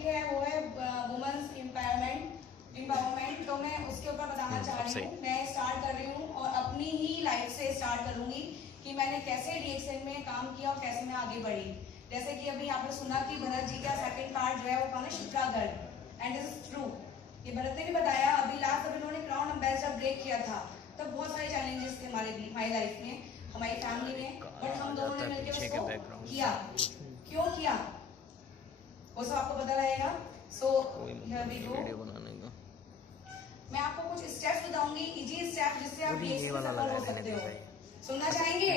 Topic है वो है वुमेन्स एम्पावरमेंट। तो मैं उसके ऊपर बताना चाह रही हूँ। मैं स्टार्ट कर रही हूँ और अपनी ही लाइफ से स्टार्ट करूंगी कि मैंने कैसे DXN में काम किया और कैसे मैं आगे बढ़ी। जैसे कि अभी आपने सुना कि भरत जी का सेकंड पार्ट जो है वो कौन है, Shipra Garg, and this is true. ये भरत ने भी बताया। अभी लास्ट जब इन्होंने क्राउन एम्बेसडर ब्रेक किया था तब तो बहुत सारे चैलेंजेस थे हमारी लाइफ में, हमारी फैमिली में, बट हम दोनों ने मिलकर उसको किया। क्यों किया वो सब आपको पता रहेगा। So here we go. मैं आपको कुछ स्टेप्स बताऊंगी, इजी स्टेप जिससे आप DXN में सफल हो सकते हो। सुनना चाहेंगे?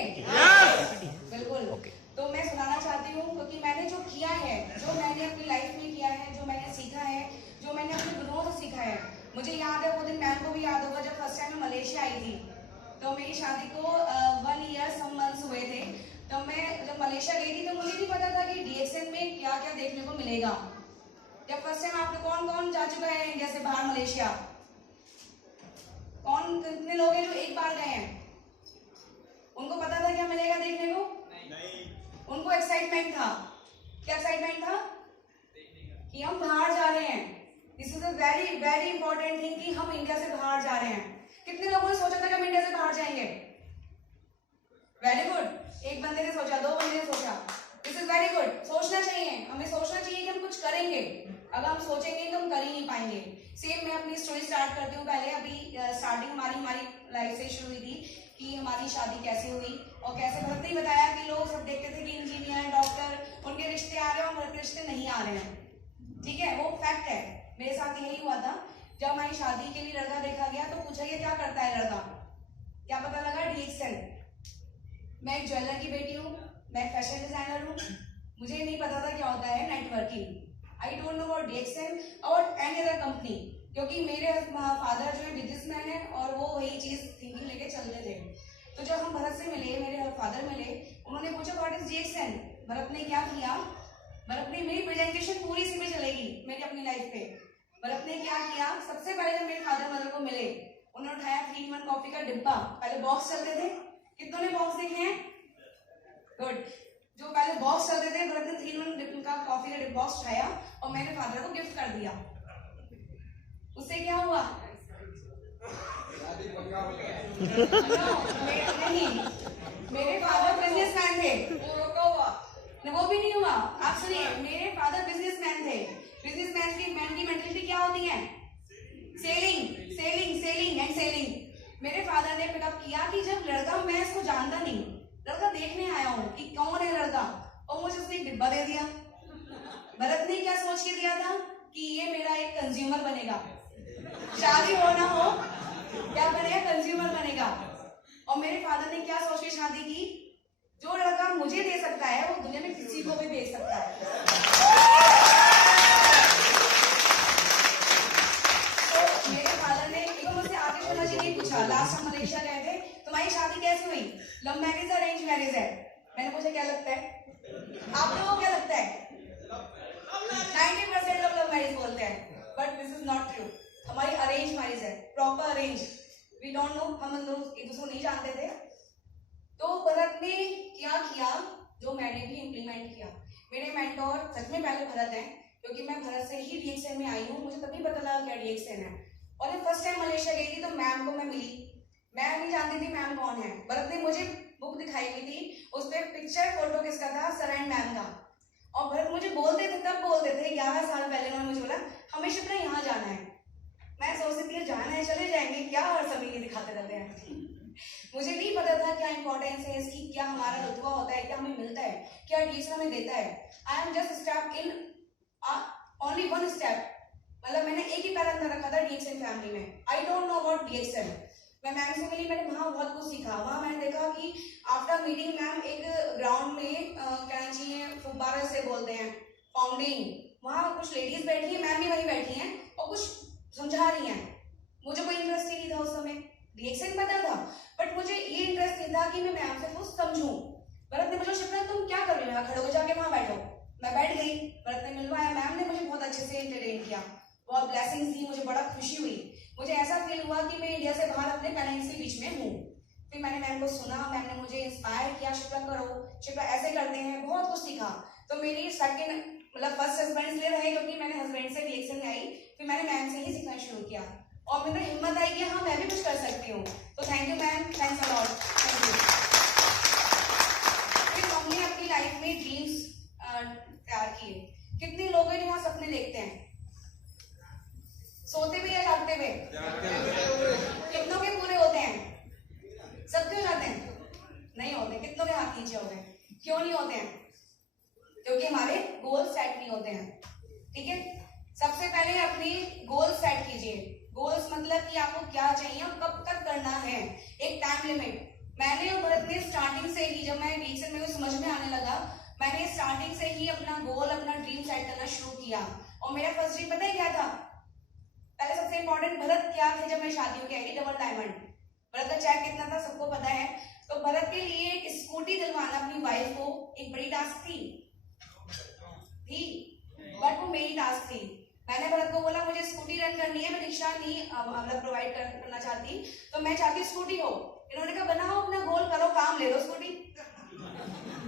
बिल्कुल। तो मैं सुनाना चाहती हूँ क्योंकि मैंने जो किया है, जो मैंने अपनी लाइफ में किया है, जो मैंने सीखा है, जो मैंने अपने गुरुओं से सीखा है। मुझे याद है वो दिन, मैम को भी याद होगा, जब फर्स्ट टाइम मैं मलेशिया आई थी। तो मेरी शादी को 1 ईयर सम मंथ्स हुए थे। तो मैं जब मलेशिया गई थी तो मुझे नहीं पता था कि DXN में क्या क्या देखने को मिलेगा। जब फर्स्ट टाइम आप लोग कौन जा चुका है इंडिया से बाहर मलेशिया? कितने लोग हैं जो एक बार गए हैं? उनको पता था क्या मिलेगा देखने को? नहीं। उनको एक्साइटमेंट था। क्या एक्साइटमेंट था? कि हम बाहर जा रहे हैं। This is a very very important thing कि हम इंडिया से बाहर जा रहे हैं। कितने लोगों ने सोचा था कि हम इंडिया से बाहर जाएंगे? Very good. एक बंदे ने सोचा, 2 बंदे ने सोचा। This is very good. सोचना चाहिए, हमें सोचना चाहिए कि हम कुछ करेंगे। अगर हम सोचेंगे तो हम कर ही नहीं पाएंगे। सेम मैं अपनी स्टोरी स्टार्ट करती हूँ। पहले अभी स्टार्टिंग हमारी लाइफ से शुरू हुई थी कि हमारी शादी कैसे हुई और कैसे। भरत ने बताया कि लोग सब देखते थे कि इंजीनियर, डॉक्टर, उनके रिश्ते आ रहे हैं और भरत के रिश्ते नहीं आ रहे हैं। ठीक है, वो फैक्ट है। मेरे साथ यही हुआ था। जब हमारी शादी के लिए लड़का देखा गया तो पूछा ये क्या करता है लड़का? क्या पता लगा? DXN। मैं एक ज्वेलर की बेटी हूँ, मैं फैशन डिजाइनर हूँ। मुझे नहीं पता था क्या होता है networking. I don't know about DXN और एनी अदर कंपनी, क्योंकि मेरे फादर जो है बिजनेसमैन है और वो वही चीज थिंकिंग लेके चलते थे। तो जब हम भरत से मिले, मेरे फादर मिले, उन्होंने पूछा व्हाट इज DXN। भरत ने क्या किया? भरत ने, मेरी प्रेजेंटेशन पूरी इसी में चलेगी मेरी अपनी लाइफ पे। भरत ने क्या किया? सबसे पहले जब मेरे फादर मदर को मिले, उन्होंने उठाया 3-in-1 कॉफी का डिब्बा। पहले बॉक्स चलते थे, कितनों ने बॉक्स देखे हैं? गुड। जो पहले बॉक्स चलते थे, भरत ने 3-in-1 का कॉफी का बॉक्स उठाया और मैंने फादर को गिफ्ट कर दिया। उससे क्या हुआ? नहीं, मेरे फादर बिजनेसमैन थे। वो भी नहीं हुआ। आप सुनिए, मेरे फादर बिजनेसमैन थे। बिजनेसमैन की मेंटालिटी क्या होती है? Selling, selling, selling and selling. मेरे फादर ने पिकअप किया कि जब लड़का, मैं इसको जानता नहीं, लड़का देखने आया हूँ कि कौन है लड़का, और मुझे उसने एक डिब्बा दे दिया। भरत ने क्या सोच के दिया था कि ये मेरा एक कंज्यूमर बनेगा, शादी हो ना हो क्या बनेगा? कंज्यूमर बनेगा। और मेरे फादर ने क्या सोच के शादी की? जो लड़का मुझे दे सकता है वो दुनिया में किसी को भी बेच सकता है। तो मेरे फादर ने मुझसे आगे बोला जी नहीं पूछा। लास्ट हम मलेशिया गए थे, तुम्हारी शादी कैसे हुई? लव मैरिज है, अरेंज मैरिज है? मैंने पूछा क्या लगता है आप लोगों को, क्या लगता है? 90% लोग लव मैरिज बोलते हैं, but this is not true. हमारी अरेंज मैरिज है, proper arrange. We don't know, हम एक दूसरे को नहीं जानते थे। तो भरत ने क्या किया जो मैंने भी इम्प्लीमेंट किया। मेरे मेंटोर सच में पहले भरत है, क्योंकि मैं भरत से ही DXN में आई हूँ। मुझे तभी पता लगा क्या DXN है। और जब फर्स्ट टाइम मलेशिया गई थी तो मैम को मैं मिली। मैं नहीं जानती थी मैम कौन है। भरत ने मुझे बुक दिखाई हुई थी, उस पर पिक्चर फोटो किसका था? सर एंड मैम का। और भरत मुझे बोलते थे, तब बोलते थे 11 साल पहले उन्होंने मुझे बोला हमें शिप्रा यहाँ जाना है। मैं सोचती थी जाना है चले जाएंगे, क्या हर समय ये दिखाते रहते हैं। मुझे नहीं पता था क्या इंपॉर्टेंस है इसकी, क्या हमारा रुतबा होता है, क्या हमें मिलता है, क्या DXN हमें देता है। I am just step in only 1 step. मतलब मैंने एक ही पैर अंदर रखा था DXN फैमिली में। I don't know about DXN। मैं मैम से मिली, मैंने वहाँ बहुत कुछ सीखा। वहाँ मैंने देखा कि आफ्टर मीटिंग मैम एक ग्राउंड में क्या चाहिए, फुब्बारा से बोलते हैं, पाउंडिंग, वहाँ कुछ लेडीज बैठी है, मैम भी वहीं बैठी हैं और कुछ समझा रही हैं। मुझे कोई इंटरेस्ट ही नहीं था उस समय, DXN पता था, बट मुझे ये इंटरेस्ट नहीं था कि मैं मैम से कुछ समझूं। भरत ने मुझे शिप्रा तुम क्या कर रही हो, खड़े हो जाके वहां बैठो। मैं बैठ गई। भरत ने मिलवाया, मैम ने मुझे बहुत अच्छे से एंटरटेन किया, बहुत ब्लेसिंग्स दी, मुझे बड़ा खुशी हुई। मुझे ऐसा फील हुआ कि मैं इंडिया से बाहर अपने पेरेंट्स के बीच में हूँ। फिर मैंने मैम को सुना, मैम ने मुझे इंस्पायर किया, शिप्रा करो, शिप्रा ऐसे करते हैं, बहुत कुछ सीखा। तो मेरी सेकंड मतलब फर्स्ट हस्बैंड इसलिए रहे क्योंकि मैंने और मेरे हिम्मत आई कि हाँ मैं भी कुछ कर सकती हूँ। तो thank you ma'am, thanks a lot, thank you. फिर हमने अपनी लाइफ में ड्रीम्स तैयार किए। कितने लोग हैं जो यहाँ सपने देखते हैं, सोते भी या जागते हुए? कितनों के पूरे होते हैं? सबके हो जाते हैं? नहीं होते। कितनों के हाथ नीचे होते हैं? क्यों नहीं होते हैं? क्योंकि हमारे गोल सेट नहीं होते हैं। ठीक है, सबसे पहले अपनी गोल सेट कीजिए। गोल्स मतलब कि आपको क्या चाहिए और कब तक करना है, एक टाइम लिमिट। मैंने और भरत ने स्टार्टिंग से ही, जब मैं डीएक्सएल में समझ में आने लगा, मैंने स्टार्टिंग से ही अपना गोल, अपना ड्रीम सेट करना शुरू किया। और मेरा फर्स्ट ड्रीम पता है क्या था? पहले सबसे इंपॉर्टेंट, भरत क्या थे जब मैं शादी हो गई? Double diamond. भरत का चेक कितना था सबको पता है। तो भरत के लिए एक स्कूटी दिलवाना अपनी वाइफ को एक बड़ी टास्क थी, बट वो मेरी टास्क थी। मैंने भरत को बोला मुझे स्कूटी रन करनी है, मैं रिक्शा नहीं मतलब प्रोवाइड करना चाहती, तो मैं चाहती स्कूटी हो। इन्होंने कहा बनाओ अपना गोल, करो काम, ले लो स्कूटी।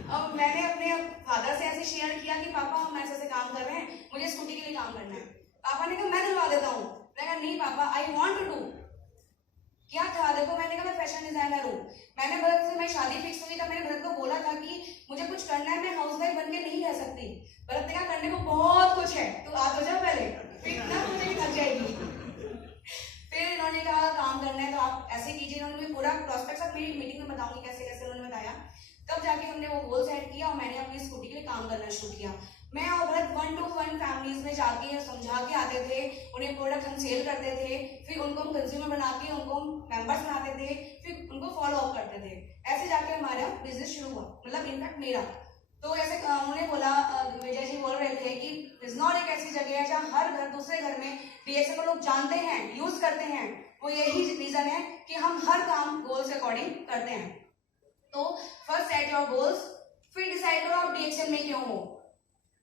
अब मैंने अपने फादर से ऐसे शेयर किया कि पापा हम ऐसे काम कर रहे हैं, मुझे स्कूटी के लिए काम करना है। पापा ने कहा मैं दिलवा देता हूँ। मैंने कहा नहीं पापा, आई वॉन्ट टू डू। क्या था देखो, मैंने कहा मैं फैशन डिजाइनर हूँ। मैंने भरत से, मैं शादी फिक्स हुई था, मैंने भरत को बोला था कि मुझे कुछ करना है, मैं हाउसवाइफ बन के नहीं रह सकती। भरत ने कहा करने को बहुत कुछ है, तू आ तो जा पहले, फिर इतना मुझे भी थक जाएगी। फिर इन्होंने कहा काम करना है तो आप ऐसे कीजिए। इन्होंने पूरा प्रोस्पेक्ट सब मेरी मीटिंग में बताऊंगी कैसे कैसे उन्होंने बताया। तब जाके हमने वो गोल सेट किया और मैंने अपनी स्कूटी के लिए काम करना शुरू किया। मैं और भरत 1-to-1 फैमिलीज में जाके समझा के आते थे, उन्हें प्रोडक्ट हम सेल करते थे, फिर उनको हम कंज्यूमर बना के उनको मेंबर्स बनाते थे, फिर उनको फॉलो अप करते थे। ऐसे जाके हमारा बिजनेस शुरू हुआ, मतलब इनफैक्ट मेरा। तो ऐसे उन्होंने बोला, विजय जी बोल रहे थे कि बिजनौर एक ऐसी जगह है जहाँ हर घर, दूसरे घर में डीएक्सएल को लोग जानते हैं, यूज करते हैं। वो यही रीजन है कि हम हर काम गोल्स के अकॉर्डिंग करते हैं। तो फर्स्ट सेट योर गोल्स, फिर डिसाइड करो आप डीएक्सएल में क्यों हो।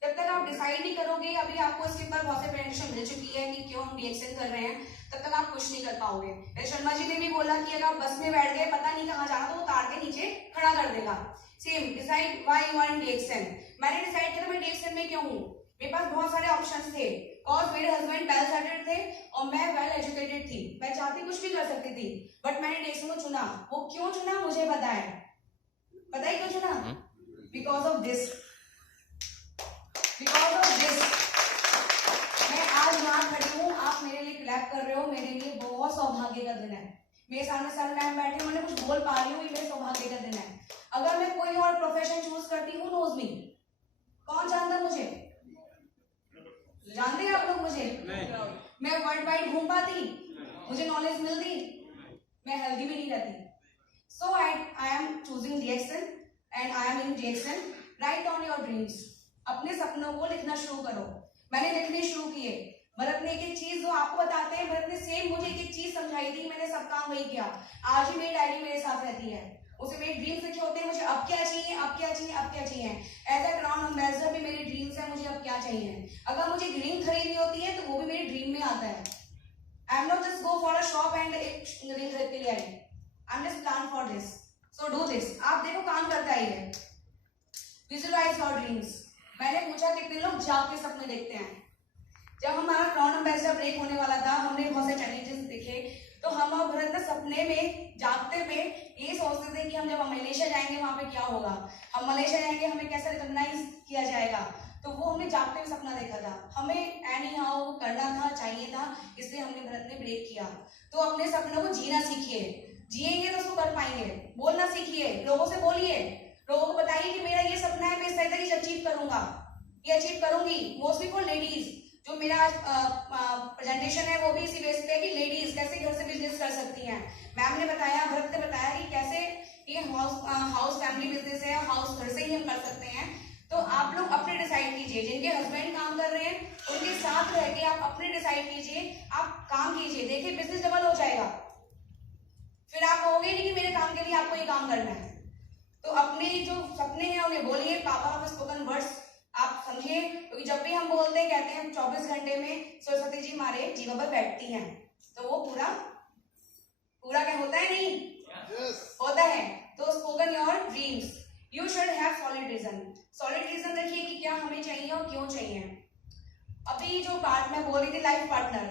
जब तक आप डिसाइड नहीं करोगे, अभी आपको इसके ऊपर बहुत से प्रेजेंटेशन मिल चुकी है कि क्यों हम डीएक्सएल कर रहे हैं, तब तक आप कुछ नहीं कर पाओगे। शर्मा जी ने भी बोला कि अगर आप बस में बैठ गए, पता नहीं कहाँ जाना, तो वो तार के नीचे खड़ा कर देगा। Same, decide why you are in DXL. मैंने डिसाइड किया मैं डीएक्सएल में क्यों हूँ। मेरे पास बहुत सारे ऑप्शंस थे और मेरे हस्बैंड वेल सेटल्ड थे और मैं वेल एजुकेटेड थी। मैं चाहती कुछ भी कर सकती थी, बट मैंने डीएक्सएल को चुना। वो क्यों चुना मुझे पता है। पता है क्यों चुना? Because of this, because of this मैं आज यहाँ खड़ी हूँ। आप मेरे लिए क्लैप कर रहे हो, मेरे लिए बहुत सौभाग्य का दिन है। मेरे सामने मैम बैठे, मैंने कुछ बोल पा रही हूँ, ये मेरे सौभाग्य का दिन है। अगर मैं कोई और प्रोफेशन चूज करती हूँ, नोज मी, कौन जानता मुझे? जानते हैं आप लोग मुझे? मैं वर्ल्ड वाइड घूम पाती, मुझे नॉलेज मिलती, मैं हेल्दी भी नहीं रहती। So I am choosing DXL and I am in DXL. Right on your dreams. अपने सपनों को लिखना शुरू करो। मैंने लिखने शुरू किए। भरत ने एक एक चीज जो आपको बताते हैं, भरत ने सेम मुझे एक एक चीज समझाई थी, मैंने सब काम वही किया। आज ही मेरी डायरी मेरे साथ रहती है, उसे मेरे ड्रीम्स लिखे होते हैं। मुझे अब क्या चाहिए, अब क्या चाहिए, अब क्या चाहिए। एज अ क्राउन एम्बेसडर भी मेरे ड्रीम्स है, मुझे अब क्या चाहिए। अगर मुझे ग्रीन खरीदनी होती है तो वो भी मेरे ड्रीम में आता है। I am not just go for a shop and एक ग्रीन खरीद के लिए आई, I am just plan for this, so do this. आप देखो काम करता ही है। Visualise your dreams. मैंने पूछा कितने लोग जाग के सपने देखते हैं। जब हमारा क्राउन एम्बेसडर ब्रेक होने वाला था, हमने बहुत से चैलेंजेस देखे, तो हम और भरत ना सपने में जागते हुए ये सोचते थे कि हम जब मलेशिया जाएंगे वहां पे क्या होगा, हम मलेशिया जाएंगे हमें कैसे रिकॉग्नाइज किया जाएगा। तो वो हमने जागते हुए सपना देखा था। हमें एनी हाउ करना था, चाहिए था, इसलिए हमने भरत ने ब्रेक किया। तो अपने सपनों को जीना सीखिए। जिएंगे तो उसको कर पाएंगे। बोलना सीखिए, लोगों से बोलिए, लोगों को बताइए कि मेरा ये सपना है, मैं इस तरह से अचीव करूंगा, ये अचीव करूंगी। Mostly for ladies. जो मेरा आज प्रेजेंटेशन है वो भी इसी बेस पे है कि लेडीज कैसे घर से बिजनेस कर सकती हैं। मैम ने बताया, भरत ने बताया कि कैसे ये हाउस फैमिली बिजनेस है, हाउस घर से ही हम कर सकते हैं। तो आप लोग अपने डिसाइड कीजिए। जिनके हस्बैंड काम कर रहे हैं उनके साथ रह के आप अपने डिसाइड कीजिए, आप काम कीजिए, देखिए बिजनेस डबल हो जाएगा। फिर आप कहोगे नहीं कि मेरे काम के लिए आपको ये काम करना है। तो अपने जो सपने हैं उन्हें बोलिए। पावर ऑफ स्पोकन वर्ड्स आप समझिए, क्योंकि जब भी हम बोलते हैं, कहते हैं 24 घंटे में सरस्वती जी हमारे जीवन पर बैठती हैं, तो वो पूरा क्या होता है? नहीं होता है। तो spoken your dreams, you should have solid reason. Solid reason रखिए कि क्या हमें चाहिए और क्यों चाहिए। अभी जो पार्ट मैं बोल रही थी लाइफ पार्टनर